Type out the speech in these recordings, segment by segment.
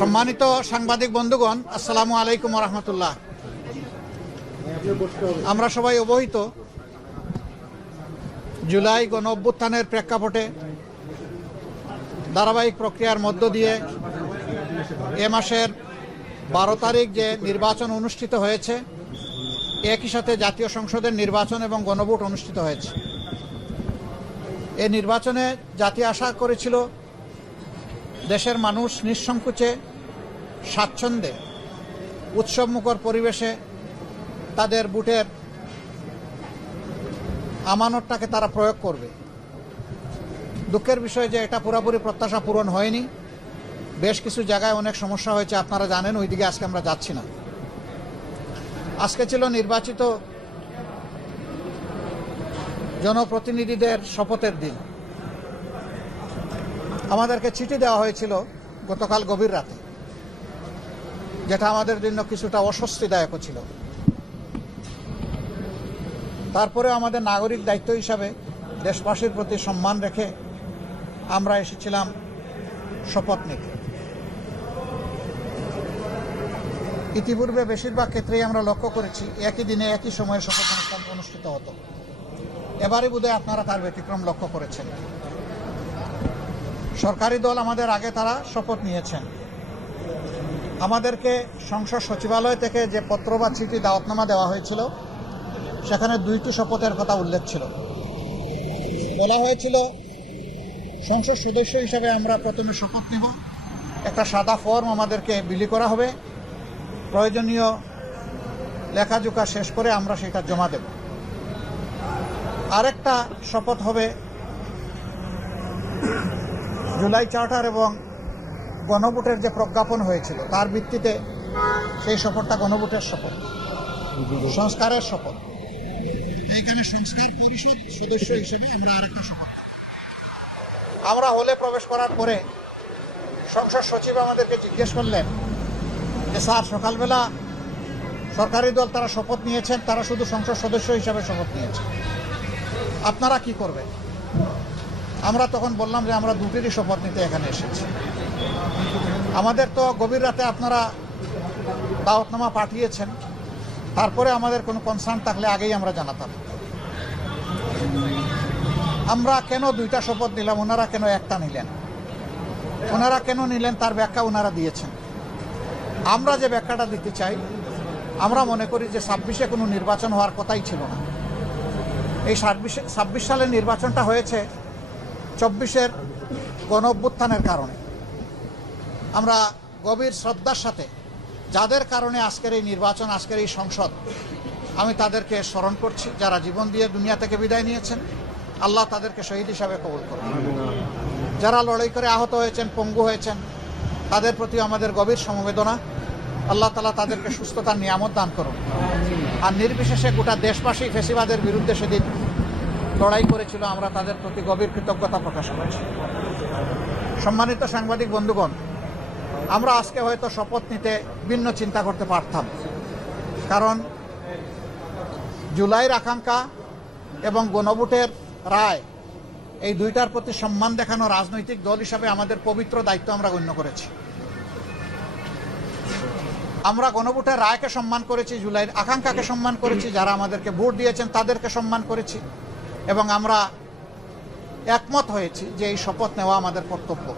সম্মানিত সাংবাদিক বন্ধুগণ, আসসালামু আলাইকুম রহমতুল্লাহ আমরা সবাই অবহিত জুলাই গণ অভ্যুত্থানের প্রেক্ষাপটে ধারাবাহিক প্রক্রিয়ার মধ্য দিয়ে এ মাসের বারো তারিখ যে নির্বাচন অনুষ্ঠিত হয়েছে, একই সাথে জাতীয় সংসদের নির্বাচন এবং গণভোট অনুষ্ঠিত হয়েছে। এই নির্বাচনে জাতি আশা করেছিল দেশের মানুষ নিঃসংকোচে স্বাচ্ছন্দ্যে, উৎসবমুখর পরিবেশে তাদের বুটের আমানতটাকে তারা প্রয়োগ করবে। দুঃখের বিষয় যে এটা পুরোপুরি প্রত্যাশা পূরণ হয়নি। বেশ কিছু জায়গায় অনেক সমস্যা হয়েছে, আপনারা জানেন, ওইদিকে আজকে আমরা যাচ্ছি না। আজকে ছিল নির্বাচিত জনপ্রতিনিধিদের শপথের দিন। আমাদেরকে চিঠি দেওয়া হয়েছিল গতকাল গভীর রাতে, যেটা আমাদের জন্য কিছুটা অস্বস্তিদায়কও ছিল। তারপরে আমাদের নাগরিক দায়িত্ব হিসাবে দেশবাসীর প্রতি সম্মান রেখে আমরা এসেছিলাম শপথ নিতে। ইতিপূর্বে বেশিরভাগ ক্ষেত্রেই আমরা লক্ষ্য করেছি, একই দিনে একই সময়ে শপথ অনুষ্ঠান অনুষ্ঠিত হতো। এবারে বোধহয় আপনারা তার ব্যতিক্রম লক্ষ্য করেছেন। সরকারি দল আমাদের আগে তারা শপথ নিয়েছেন। আমাদেরকে সংসদ সচিবালয় থেকে যে পত্র বা চিঠি দাওয়াতনামা দেওয়া হয়েছিল, সেখানে দুইটি শপথের কথা উল্লেখ ছিল। বলা হয়েছিল, সংসদ সদস্য হিসাবে আমরা প্রথমে শপথ নেব। একটা সাদা ফর্ম আমাদেরকে বিলি করা হবে। প্রয়োজনীয় লেখাজোখা শেষ করে আমরা সেটা জমা দেব। আরেকটা শপথ হবে জুলাই চার্টার এবং গণভোটের যে প্রজ্ঞাপন হয়েছিল, তার ভিত্তিতে সেই শপথটা গণভোটের শপথ সংস্কারের শপথ এইখানে সংস্কার পরিষদ সদস্য হিসেবে আমরা আরেকটা শপথ আমরা হলে প্রবেশ করার পরে সংসদ সচিব আমাদেরকে জিজ্ঞেস করলেন যে, স্যার, সকালবেলা সরকারি দল তারা শপথ নিয়েছেন, তারা শুধু সংসদ সদস্য হিসাবে শপথ নিয়েছেন আপনারা কি করবেন? আমরা তখন বললাম যে আমরা দুটিরই শপথ নিতে এখানে এসেছি। আমাদের তো গভীর রাতে আপনারা দাওয়াতনামা পাঠিয়েছেন। তারপরে আমাদের কোনো কনসার্ন থাকলে আগেই আমরা জানাতাম। আমরা কেন দুইটা শপথ নিলাম? ওনারা কেন একটা নিলেন? ওনারা কেন নিলেন? তার ব্যাখ্যা ওনারা দিয়েছেন। আমরা যে ব্যাখ্যাটা দিতে চাই, আমরা মনে করি যে ছাব্বিশে কোনো নির্বাচন হওয়ার কথাই ছিল না। এই ছাব্বিশে ছাব্বিশ সালের নির্বাচনটা হয়েছে চব্বিশের গণ অভ্যুত্থানের কারণে। আমরা গভীর শ্রদ্ধার সাথে যাদের কারণে আজকের এই নির্বাচন, আজকের এই সংসদ, আমি তাদেরকে স্মরণ করছি, যারা জীবন দিয়ে দুনিয়া থেকে বিদায় নিয়েছেন, আল্লাহ তাদেরকে শহীদ হিসাবে কবুল করুন। যারা লড়াই করে আহত হয়েছেন, পঙ্গু হয়েছেন, তাদের প্রতি আমাদের গভীর সমবেদনা। আল্লাহ তালা তাদেরকে সুস্থতার নিয়ামত দান করুন। আর নির্বিশেষে গোটা দেশবাসী ফেসিবাদের বিরুদ্ধে সেদিন লড়াই করেছিল, আমরা তাদের প্রতি গভীর কৃতজ্ঞতা প্রকাশ করছি। সম্মানিত সাংবাদিক বন্ধুগণ, আমরা আজকে হয়তো শপথ নিতে ভিন্ন চিন্তা করতে পারতাম। কারণ জুলাইয়ের আকাঙ্ক্ষা এবং গণভোটের রায়, এই দুইটার প্রতি সম্মান দেখানো রাজনৈতিক দল হিসাবে আমাদের পবিত্র দায়িত্ব আমরা গণ্য করেছি। আমরা গণভোটের রায়কে সম্মান করেছি, জুলাইয়ের আকাঙ্ক্ষাকে সম্মান করেছি, যারা আমাদেরকে ভোট দিয়েছেন তাদেরকে সম্মান করেছি। এবং আমরা একমত হয়েছি যে এই শপথ নেওয়া আমাদের কর্তব্য।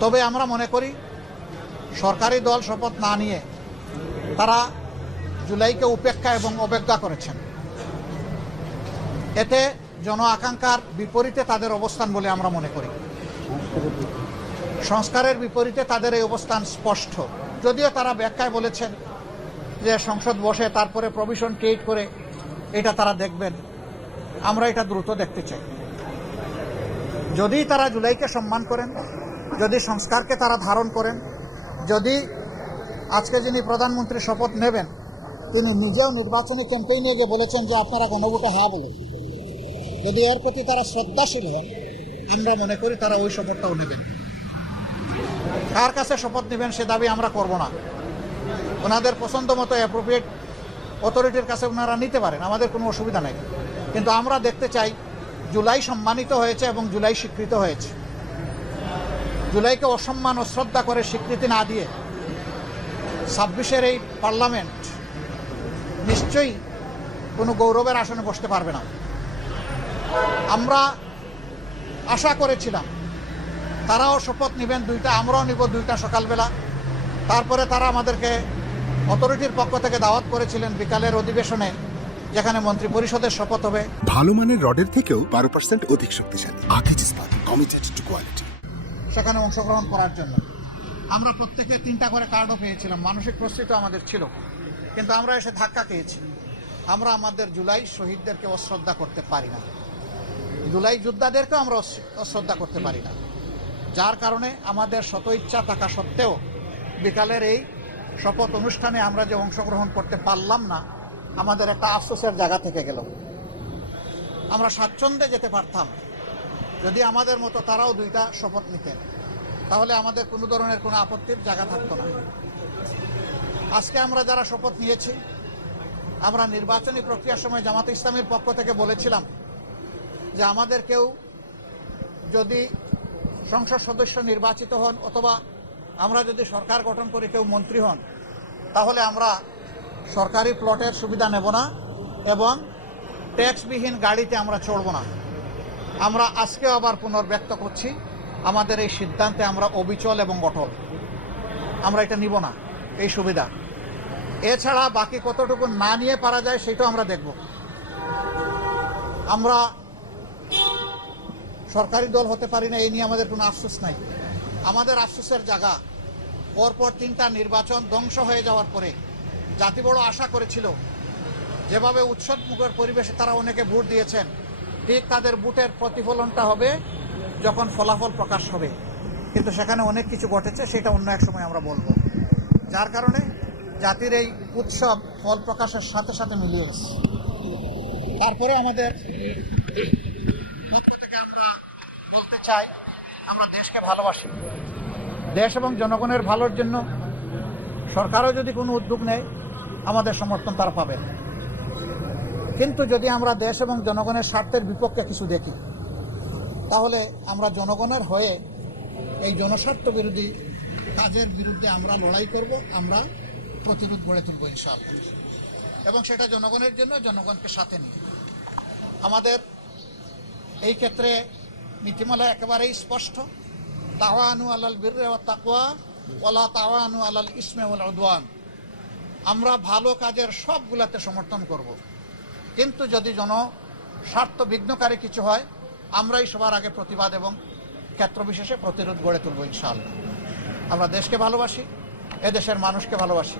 তবে আমরা মনে করি, সরকারি দল শপথ না নিয়ে তারা জুলাইকে উপেক্ষা এবং অবজ্ঞা করেছেন। এতে জন আকাঙ্ক্ষার বিপরীতে তাদের অবস্থান বলে আমরা মনে করি। সংস্কারের বিপরীতে তাদের এই অবস্থান স্পষ্ট। যদিও তারা ব্যাখ্যায় বলেছেন যে সংসদ বসে তারপরে প্রভিশন ক্রিয়েট করে এটা তারা দেখবেন। আমরা এটা দ্রুত দেখতে চাই। যদি তারা জুলাইকে সম্মান করেন, যদি সংস্কারকে তারা ধারণ করেন, যদি আজকে যিনি প্রধানমন্ত্রী শপথ নেবেন, তিনি নিজেও নির্বাচনী ক্যাম্পেইনে গিয়ে বলেছেন যে আপনারা গণভোটে হ্যাঁ বলুন যদি এর প্রতি তারা শ্রদ্ধাশীল হন, আমরা মনে করি তারা ওই শপথটাও নেবেন। কার কাছে শপথ নেবেন সে দাবি আমরা করব না। ওনাদের পছন্দ মতো অ্যাপ্রোপ্রিয়েট অথরিটির কাছে ওনারা নিতে পারেন, আমাদের কোনো অসুবিধা নেই। কিন্তু আমরা দেখতে চাই জুলাই সম্মানিত হয়েছে এবং জুলাই স্বীকৃত হয়েছে। জুলাইকে অসম্মান ও শ্রদ্ধা করে স্বীকৃতি না দিয়ে ছাব্বিশের এই পার্লামেন্ট নিশ্চয়ই কোনো গৌরবের আসনে বসতে পারবে না। আমরা আশা করেছিলাম, তারাও শপথ নেবেন দুইটা, আমরাও নিব দুইটা সকালবেলা। তারপরে তারা আমাদেরকে অথরিটির পক্ষ থেকে দাওয়াত করেছিলেন বিকালের অধিবেশনে। যেখানে মন্ত্রী পরিষদের শপথ হবে। ভালো মানের রডের থেকেও বারো পার্সেন্ট অধিক শক্তিশালী। আকিজ ইস্পাত কমিটেড টু কোয়ালিটি সেখানে অংশগ্রহণ করার জন্য। আমরা প্রত্যেকে তিনটা করে কার্ডও পেয়েছিলাম। মানসিক প্রস্তুতি আমাদের ছিল। কিন্তু আমরা এসে ধাক্কা খেয়েছি। আমরা আমাদের জুলাই শহীদদেরকে অশ্রদ্ধা করতে পারি না। জুলাই যোদ্ধাদেরকেও আমরা অশ্রদ্ধা করতে পারি না। যার কারণে আমাদের শত ইচ্ছা থাকা সত্ত্বেও বিকালের এই শপথ অনুষ্ঠানে আমরা যে অংশগ্রহণ করতে পারলাম না আমাদের একটা আফসোসের জায়গা থেকে গেল। আমরা স্বাচ্ছন্দ্যে যেতে পারতাম। যদি আমাদের মতো তারাও দুইটা শপথ নিতেন, তাহলে আমাদের কোনো ধরনের কোনো আপত্তির জায়গা থাকতো না। আজকে আমরা যারা শপথ নিয়েছি, আমরা নির্বাচনী প্রক্রিয়ার সময় জামাতে ইসলামের পক্ষ থেকে বলেছিলাম যে আমাদের কেউ যদি সংসদ সদস্য নির্বাচিত হন অথবা আমরা যদি সরকার গঠন করে কেউ মন্ত্রী হন, তাহলে আমরা সরকারি প্লটের সুবিধা নেব না এবং ট্যাক্সবিহীন গাড়িতে আমরা চড়ব না। আমরা আজকে আবার পুনর্ব্যক্ত করছি। আমাদের এই সিদ্ধান্তে আমরা অবিচল এবং অটল আমরা এটা নিব না, এই সুবিধা। এছাড়া বাকি কতটুকু না নিয়ে পারা যায় সেটাও আমরা দেখব। আমরা সরকারি দল হতে পারি না, এই নিয়ে আমাদের কোনো আফসোস নাই। আমাদের আফসোসের জায়গা, পরপর তিনটা নির্বাচন ধ্বংস হয়ে যাওয়ার পরে জাতি বড় আশা করেছিল। যেভাবে উৎসব মুখের পরিবেশে তারা অনেকে ভোট দিয়েছেন, ঠিক তাদের ভোটের প্রতিফলনটা হবে যখন ফলাফল প্রকাশ হবে। কিন্তু সেখানে অনেক কিছু ঘটেছে, সেটা অন্য এক সময় আমরা বলব। যার কারণে জাতির এই উৎসব ফল প্রকাশের সাথে সাথে মিলিয়ে গেছে। তারপরে আমাদের থেকে আমরা বলতে চাই, আমরা দেশকে ভালোবাসি। দেশ এবং জনগণের ভালোর জন্য সরকারও যদি কোনো উদ্যোগ নেয় আমাদের সমর্থন তারা পাবেন কিন্তু যদি আমরা দেশ এবং জনগণের স্বার্থের বিপক্ষে কিছু দেখি, তাহলে আমরা জনগণের হয়ে এই জনস্বার্থ বিরোধী কাজের বিরুদ্ধে আমরা লড়াই করব, আমরা প্রতিরোধ গড়ে তুলব ইনশাআল্লাহ। এবং সেটা জনগণের জন্য, জনগণকে সাথে নিয়ে। আমাদের এই ক্ষেত্রে নীতিমালা একেবারেই স্পষ্ট। তাওয়ানু আলাল বীর তাকওয়া ওলা তাওয়ানু আলাল ইসমে ওয়াল উদওয়ান। আমরা ভালো কাজের সবগুলাতে সমর্থন করব। কিন্তু যদি জন স্বার্থ বিঘ্নকারী কিছু হয়, আমরাই সবার আগে প্রতিবাদ এবং ক্ষেত্র বিশেষে প্রতিরোধ গড়ে তুলব ইনশাআল্লাহ। আমরা দেশকে ভালোবাসি, এদেশের মানুষকে ভালোবাসি।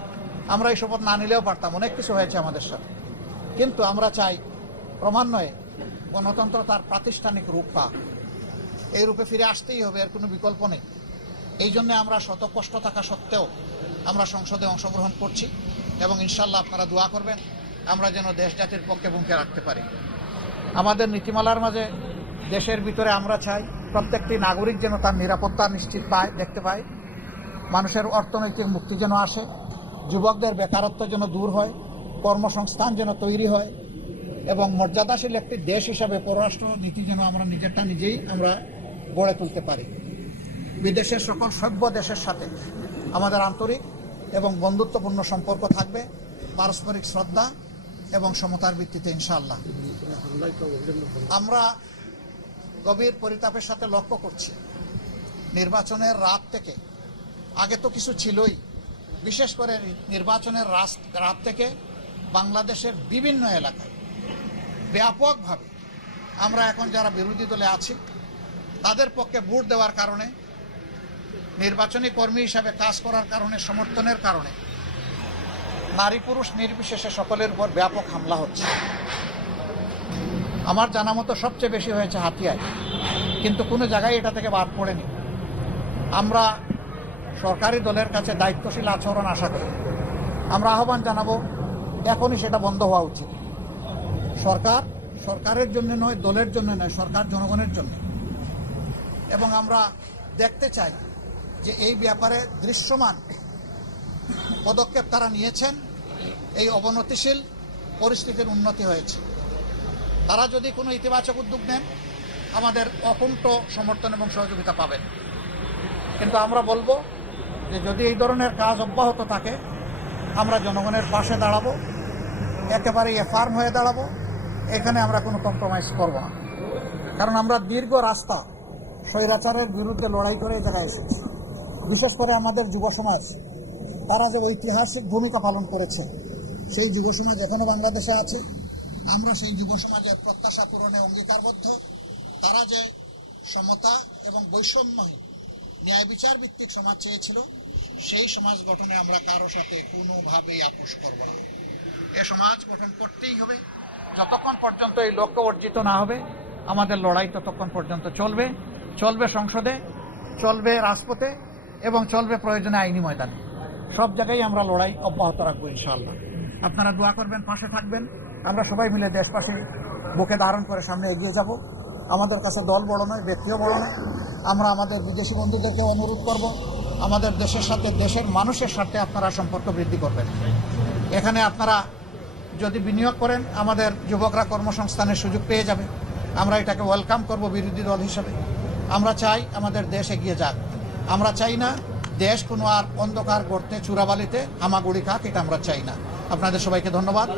আমরা এই শপথ না নিলেও পারতাম, অনেক কিছু হয়েছে আমাদের সাথে। কিন্তু আমরা চাই ক্রমান্বয়ে গণতন্ত্র তার প্রাতিষ্ঠানিক রূপ। পাক এই রূপে ফিরে আসতেই হবে, এর কোনো বিকল্প নেই। এই জন্য আমরা শত কষ্ট থাকা সত্ত্বেও আমরা সংসদে অংশগ্রহণ করছি। এবং ইনশাল্লাহ আপনারা দোয়া করবেন, আমরা যেন দেশ জাতির পক্ষে ভূমিকা রাখতে পারি। আমাদের নীতিমালার মাঝে দেশের ভিতরে আমরা চাই প্রত্যেকটি নাগরিক যেন তার নিরাপত্তা নিশ্চিত পায়, দেখতে পায়। মানুষের অর্থনৈতিক মুক্তি যেন আসে, যুবকদের বেকারত্ব যেন দূর হয়, কর্মসংস্থান যেন তৈরি হয়, এবং মর্যাদাশীল একটি দেশ হিসাবে পররাষ্ট্র নীতি যেন আমরা নিজেরটা নিজেই আমরা গড়ে তুলতে পারি। বিদেশের সকল সভ্য দেশের সাথে আমাদের আন্তরিক এবং বন্ধুত্বপূর্ণ সম্পর্ক থাকবে, পারস্পরিক শ্রদ্ধা এবং সমতার ভিত্তিতে ইনশাল্লাহ আমরা গভীর পরিতাপের সাথে লক্ষ্য করছি। নির্বাচনের রাত থেকে, আগে তো কিছু ছিলই, বিশেষ করে নির্বাচনের রাত থেকে বাংলাদেশের বিভিন্ন এলাকায়। ব্যাপকভাবে আমরা এখন যারা বিরোধী দলে আছি, তাদের পক্ষে ভোট দেওয়ার কারণে নির্বাচনী কর্মী হিসাবে কাজ করার কারণে, সমর্থনের কারণে নারী পুরুষ নির্বিশেষে সকলের উপর ব্যাপক হামলা হচ্ছে। আমার জানা মতো সবচেয়ে বেশি হয়েছে হাতিয়ায়, কিন্তু কোনো জায়গায় এটা থেকে বাদ পড়েনি। আমরা সরকারি দলের কাছে দায়িত্বশীল আচরণ আশা করি। আমরা আহ্বান জানাব, এখনই সেটা বন্ধ হওয়া উচিত। সরকার, সরকারের জন্য নয়, দলের জন্য নয়, সরকার জনগণের জন্য। এবং আমরা দেখতে চাই যে এই ব্যাপারে দৃশ্যমান পদক্ষেপ তারা নিয়েছেন, এই অবনতিশীল পরিস্থিতির উন্নতি হয়েছে। তারা যদি কোনো ইতিবাচক উদ্যোগ নেন, আমাদের অকুণ্ঠ সমর্থন এবং সহযোগিতা পাবেন। কিন্তু আমরা বলব যে যদি এই ধরনের কাজ অব্যাহত থাকে, আমরা জনগণের পাশে দাঁড়াবো একেবারে ফার্ম হয়ে দাঁড়াবো, এখানে আমরা কোনো কম্প্রোমাইজ করব না। কারণ আমরা দীর্ঘ রাস্তা স্বৈরাচারের বিরুদ্ধে লড়াই করে এই জায়গায় এসেছি। বিশেষ করে আমাদের যুব সমাজ, তারা যে ঐতিহাসিক ভূমিকা পালন করেছে, সেই যুব সমাজ এখনও বাংলাদেশে আছে। আমরা সেই যুব সমাজের প্রত্যাশা পূরণে অঙ্গীকারবদ্ধ। তারা যে সমতা এবং বৈষম্যহীন ন্যায় বিচার ভিত্তিক সমাজ চেয়েছিল, সেই সমাজ গঠনে আমরা কারও সাথে কোনোভাবেই আপোষ করব না। এ সমাজ গঠন করতেই হবে। যতক্ষণ পর্যন্ত এই লক্ষ্য অর্জিত না হবে, আমাদের লড়াই ততক্ষণ পর্যন্ত চলবে। চলবে সংসদে, চলবে রাজপথে। এবং চলবে প্রয়োজনে আইনি ময়দানে। সব জায়গায় আমরা লড়াই অব্যাহত রাখব ইনশাল্লাহ আপনারা দোয়া করবেন, পাশে থাকবেন। আমরা সবাই মিলে দেশবাসী বুকে ধারণ করে সামনে এগিয়ে যাব। আমাদের কাছে দল বড় নয়, ব্যক্তিও বড় নয়। আমরা আমাদের বিদেশি বন্ধুদেরকে অনুরোধ করব, আমাদের দেশের সাথে দেশের মানুষের সাথে আপনারা সম্পর্ক বৃদ্ধি করবেন। এখানে আপনারা যদি বিনিয়োগ করেন, আমাদের যুবকরা কর্মসংস্থানের সুযোগ পেয়ে যাবে। আমরা এটাকে ওয়েলকাম করব বিরোধী দল হিসেবে। আমরা চাই আমাদের দেশ এগিয়ে যাক। আমরা চাই না দেশ কোনো আর অন্ধকার করতে চূড়াবালিতে হামাগুড়ি খাক, এটা আমরা চাই না। আপনাদের সবাইকে ধন্যবাদ।